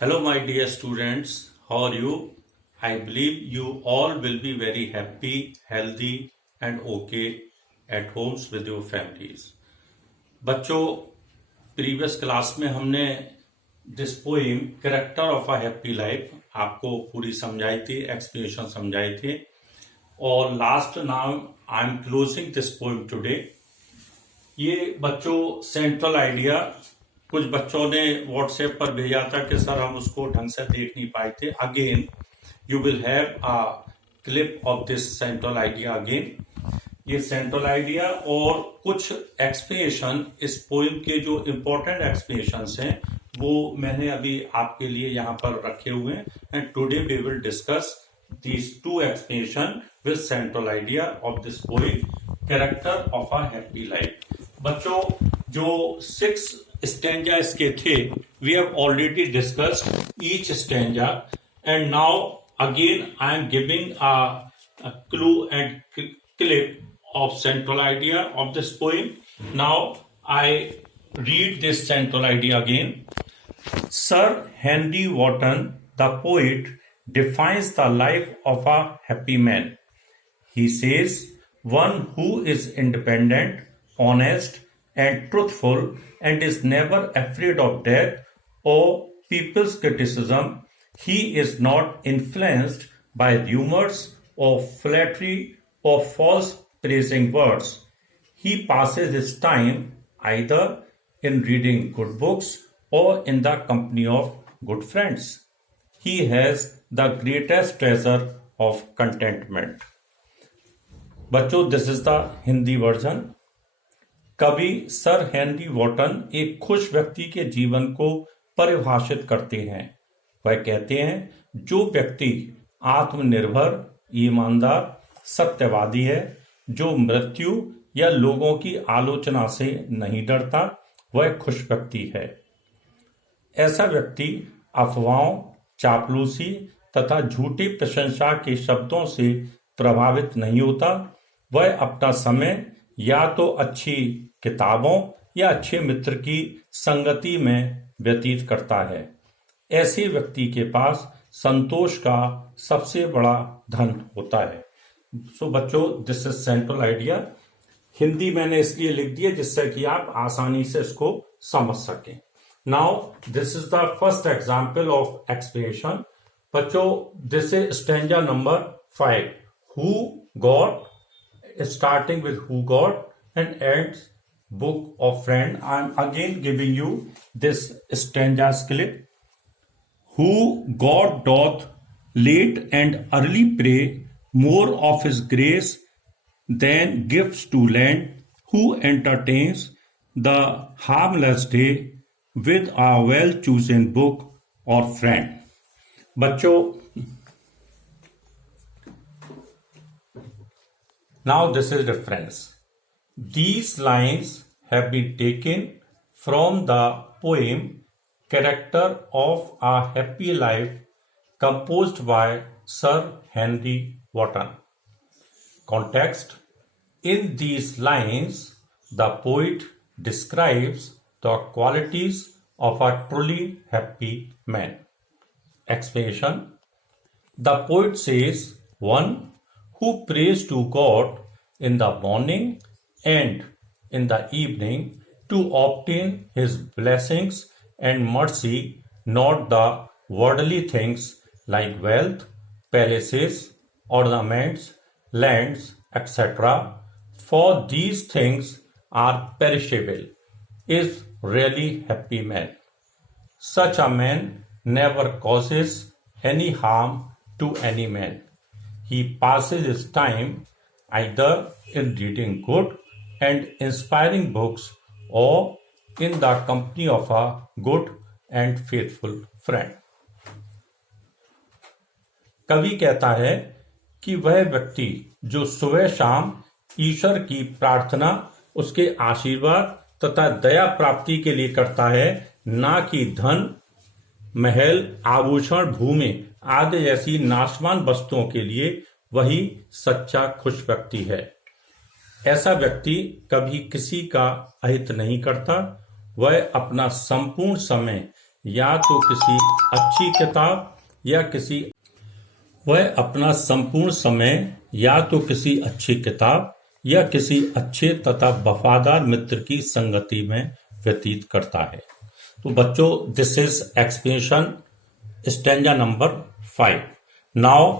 Hello, my dear students. How are you? I believe you all will be very happy, healthy, and okay at homes with your families. बच्चों, previous class में हमने this poem character of a happy life आपको पूरी समझाई थी, explanation समझाई थी और last now I am closing this poem today. ये बच्चों सेंट्रल आइडिया कुछ बच्चों ने व्हाट्सएप पर भेजा था कि सर हम उसको ढंग से देख नहीं पाए थे। Again you will have a clip of this central idea again. ये सेंट्रल आइडिया और कुछ एक्सप्लेनेशन इस पोइम के जो इम्पोर्टेंट एक्सप्लेनेशंस हैं वो मैंने अभी आपके लिए यहाँ पर रखे हुए हैं and today we will discuss these two explanation with central idea of this poem character of a happy life। बच्चों जो 6 स्टैंजा इसके थे we have already discussed each stanza and now again I am giving a clue and clip of central idea of this poem। Now I read this central idea again। Sir Henry Wotton the poet defines the life of a happy man। He says, one who is independent, honest, and truthful, and is never afraid of death or people's criticism. He is not influenced by rumors or flattery or false praising words. He passes his time either in reading good books or in the company of good friends। He has the greatest treasure of contentment। बच्चों this is the Hindi version. कवि sir Henry Wharton एक खुश व्यक्ति के जीवन को परिभाषित करते हैं। वह कहते हैं जो व्यक्ति आत्मनिर्भर, ईमानदार, सत्यवादी है, जो मृत्यु या लोगों की आलोचना से नहीं डरता, वह खुश व्यक्ति है। ऐसा व्यक्ति अफवाहों, चापलूसी तथा झूठी प्रशंसा के शब्दों से प्रभावित नहीं होता। वह अपना समय या तो अच्छी किताबों या अच्छे मित्र की संगति में व्यतीत करता है। ऐसे व्यक्ति के पास संतोष का सबसे बड़ा धन होता है। सो बच्चों this is central idea. Hindi मैंने इसलिए लिख दी है जिससे कि आप आसानी से इसको समझ सकें। Now this is the first example of explanation। बच्चों this is stanza number 5। Who got, starting with who got and ends book of friend। I am again giving you this stanza's clip। Who God doth late and early pray, more of his grace than gifts to lend, who entertains the harmless day with a well chosen book or friend। बच्चों now this is reference। These lines have been taken from the poem Character of a Happy Life composed by Sir Henry Wotton। Context: in these lines the poet describes the qualities of a truly happy man। Explanation: the poet says one who prays to God in the morning and in the evening to obtain his blessings and mercy, not the worldly things like wealth, palaces, ornaments, lands, etc., for these things are perishable, is really happy man। Such a man never causes any harm to any man। He passes his time either in reading good and inspiring books or in the company of a good and faithful friend। कवि कहता है कि वह व्यक्ति जो सुबह शाम ईश्वर की प्रार्थना, उसके आशीर्वाद तथा दया प्राप्ति के लिए करता है, ना कि धन, महल, आभूषण, भूमि आदि जैसी नाशवान वस्तुओं के लिए, वही सच्चा खुश व्यक्ति है। ऐसा व्यक्ति कभी किसी का अहित नहीं करता। वह अपना संपूर्ण समय या तो किसी अच्छी किताब या किसी वह अपना संपूर्ण समय या तो किसी अच्छी किताब या किसी अच्छे तथा वफादार मित्र की संगति में व्यतीत करता है। तो बच्चों, this is explanation stanza number 5. Now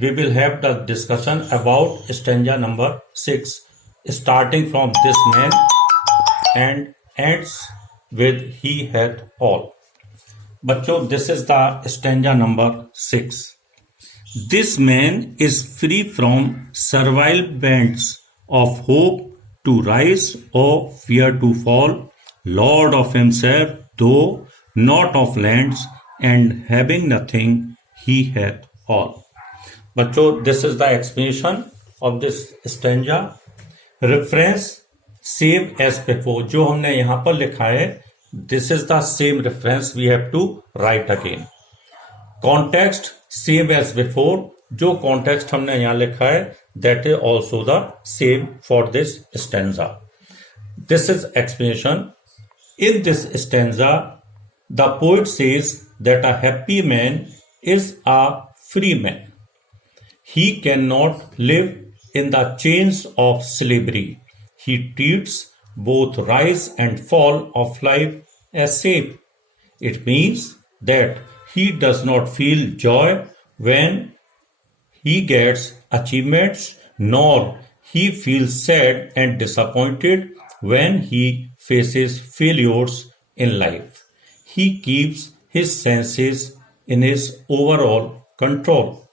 we will have the discussion about stanza number 6, starting from this man and ends with he hath all. बच्चों, this is the stanza number 6. This man is free from servile bands of hope to rise or fear to fall, lord of himself, though not of lands, and having nothing, he hath all. बच्चों, this is the explanation of this stanza. Reference same as before. जो हमने यहाँ पर लिखा है, this is the same reference we have to write again. Context same as before. जो context हमने यहां लिखा है that is also the same for this stanza. This is explanation. In this stanza, the poet says that a happy man is a free man. He cannot live in the chains of slavery. He treats both rise and fall of life as safe. It means that he does not feel joy when he gets achievements, nor he feels sad and disappointed when he faces failures in life. He keeps his senses in his overall control.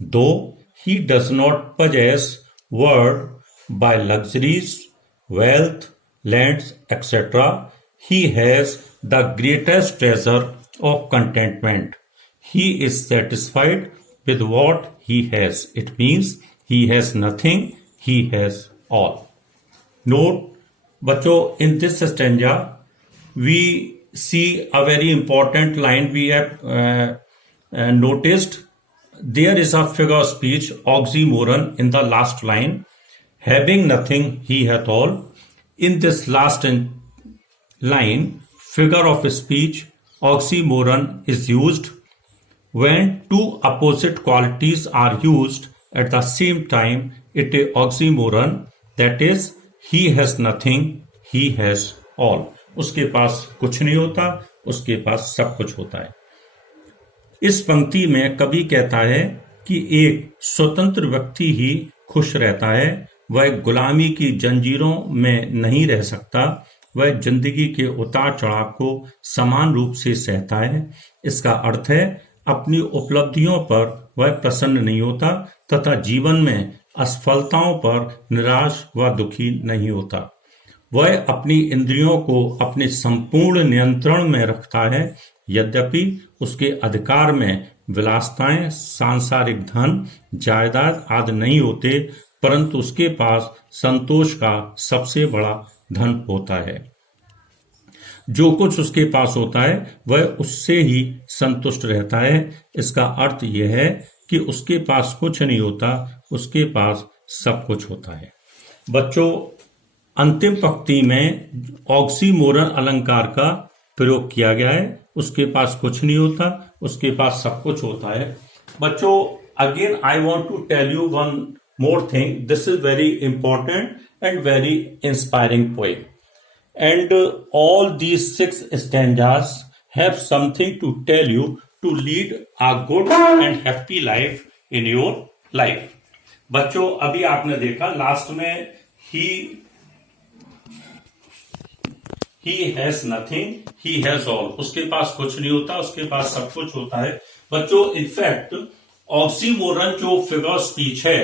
Though he does not possess world by luxuries, wealth, lands, etc., he has the greatest treasure of contentment. He is satisfied with what he has. It means he has nothing, he has all. Note, बच्चों, in this stanza we see a very important line we have noticed. There is a figure of speech, oxymoron, in the last line. Having nothing, he hath all. In this last line, figure of speech, oxymoron, is used when two opposite qualities are used at the same time. It is oxymoron, that is, he has nothing, he has all. उसके पास कुछ नहीं होता, उसके पास सब कुछ होता है. इस पंक्ति में कवि कहता है कि एक स्वतंत्र व्यक्ति ही खुश रहता है, वह गुलामी की जंजीरों में नहीं रह सकता, वह जिंदगी के उतार चढ़ाव को समान रूप से सहता है. इसका अर्थ है, अपनी उपलब्धियों पर वह प्रसन्न नहीं होता तथा जीवन में असफलताओं पर निराश व दुखी नहीं होता. वह अपनी इंद्रियों को अपने संपूर्ण नियंत्रण में रखता है, यद्यपि उसके अधिकार में विलासताएं, सांसारिक धन, जायदाद आदि नहीं होते, परंतु उसके पास संतोष का सबसे बड़ा धन होता है. जो कुछ उसके पास होता है वह उससे ही संतुष्ट रहता है. इसका अर्थ यह है कि उसके पास कुछ नहीं होता, उसके पास सब कुछ होता है. बच्चों, अंतिम पंक्ति में ऑक्सीमोरन अलंकार का प्रयोग किया गया है. उसके पास कुछ नहीं होता, उसके पास सब कुछ होता है. बच्चों, again I want to tell you one more thing. This is very important and very inspiring poem. And all these 6 stanzas have something to tell you to lead a good and happy life in your life. बच्चों, अभी आपने देखा last में he has nothing, he has all. उसके पास कुछ नहीं होता, उसके पास सब कुछ होता है. बच्चों, इनफैक्ट ऑक्सीमोरन जो फिगर स्पीच है,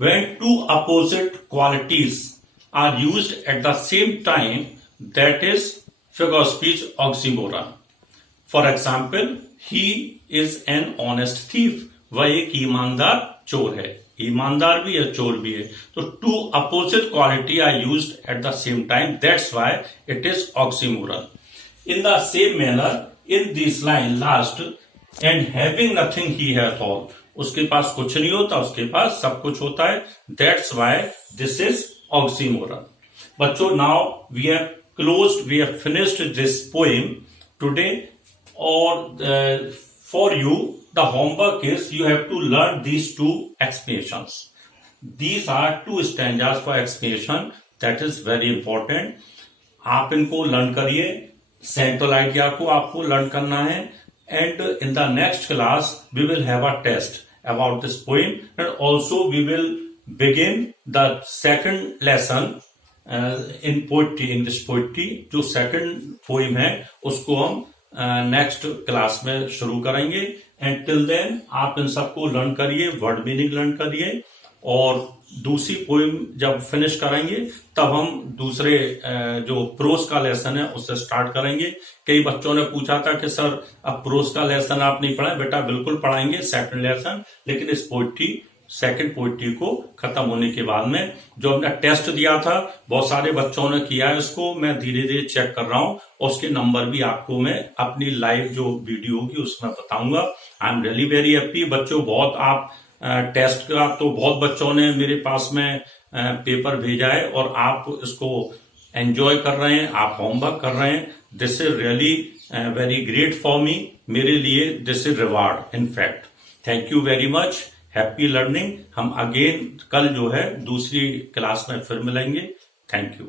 when two opposite qualities are used at the same time, that is figure of speech oxymoron. For example, he is an honest thief. वह एक ईमानदार चोर है. ईमानदार भी है, चोर भी है. तो two opposite quality are used at the same time. That's why it is oxymoron. In the same manner, in this line last, and having nothing he hath all. उसके पास कुछ नहीं होता, उसके पास सब कुछ होता है. That's why this is oxymoron. बच्चों, now we have closed, we have finished this poem. Today और for you the homework is you have to learn these two explanations. These are two stanzas for explanation, that is very important. आप इनको learn करिए, central idea को आपको learn करना है, and in the next class we will have a test about this poem, and also we will begin the second lesson in poetry, English poetry. जो second poem है उसको हम next class में शुरू करेंगे. एंड टिल देन आप इन सबको learn करिए, वर्ड मीनिंग लर्न करिए, और दूसरी पोइम जब फिनिश करेंगे तब हम दूसरे जो प्रोज का लेसन है उससे स्टार्ट करेंगे. कई बच्चों ने पूछा था कि सर अब प्रोज का लेसन आप नहीं पढ़ाए. बेटा बिल्कुल पढ़ाएंगे सेकंड लेसन, लेकिन इस पोइट्री सेकंड पोइट्री को खत्म होने के बाद में. जो हमने टेस्ट दिया था बहुत सारे बच्चों ने किया है, इसको मैं धीरे धीरे चेक कर रहा हूं, और उसके नंबर भी आपको मैं अपनी लाइव जो वीडियो होगी उसमें बताऊंगा. I am really very happy बच्चों. बहुत आप टेस्ट का तो बहुत बच्चों ने मेरे पास में पेपर भेजा है और आप इसको एंजॉय कर रहे हैं, आप होमवर्क कर रहे हैं. This is really very great for me. मेरे लिए this is reward in fact. Thank you very much. Happy learning. हम अगेन कल जो है दूसरी क्लास में फिर मिलेंगे. Thank you.